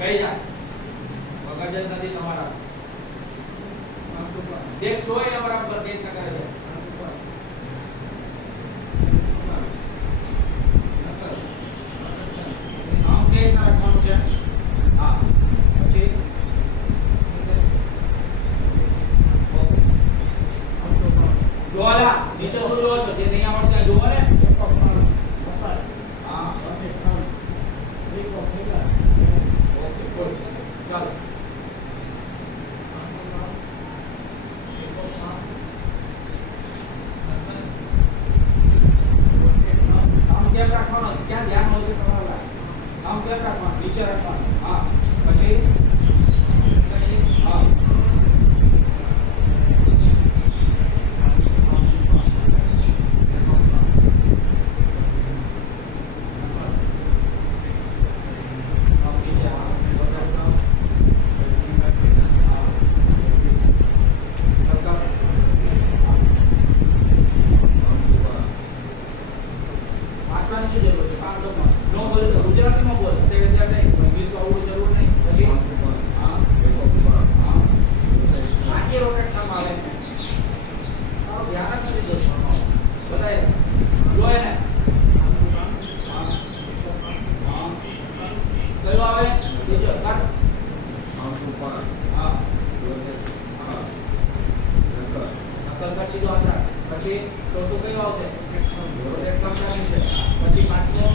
કઈ જાય મગજ જ નથી તમારા દેખ જોઈ અમારા પર દેખ ન કરે છે નામ કે ના રાખવાનું છે હા પછી જોલા નીચે શું જોવો છો જે નહીં આવડતું એ જોવો ને હા ઓકે ગુડ ચાલો આમ કેમ રાખવાનું ક્યાં ધ્યાન હોવું તમારા આમ કેમ રાખવાનું નીચે રાખવાનું હા પછી હા શું જરૂર છે પાંચ લોકો નો બોલે તો ગુજરાતીમાં બોલે તે વિદ્યાર્થી ઇંગ્લિશ આવડવું જરૂર નહીં પછી હા હા આગે રોટેટ કામ આવે તારો ધ્યાન જ નથી દોસ્તો બધાય જોય ને હા કયો આવે બીજો કર હા નકલ કર સીધો હાથ રાખ પછી ચોથું કયું આવશે રોટેટ કામ ચાલે છે પછી પાંચમો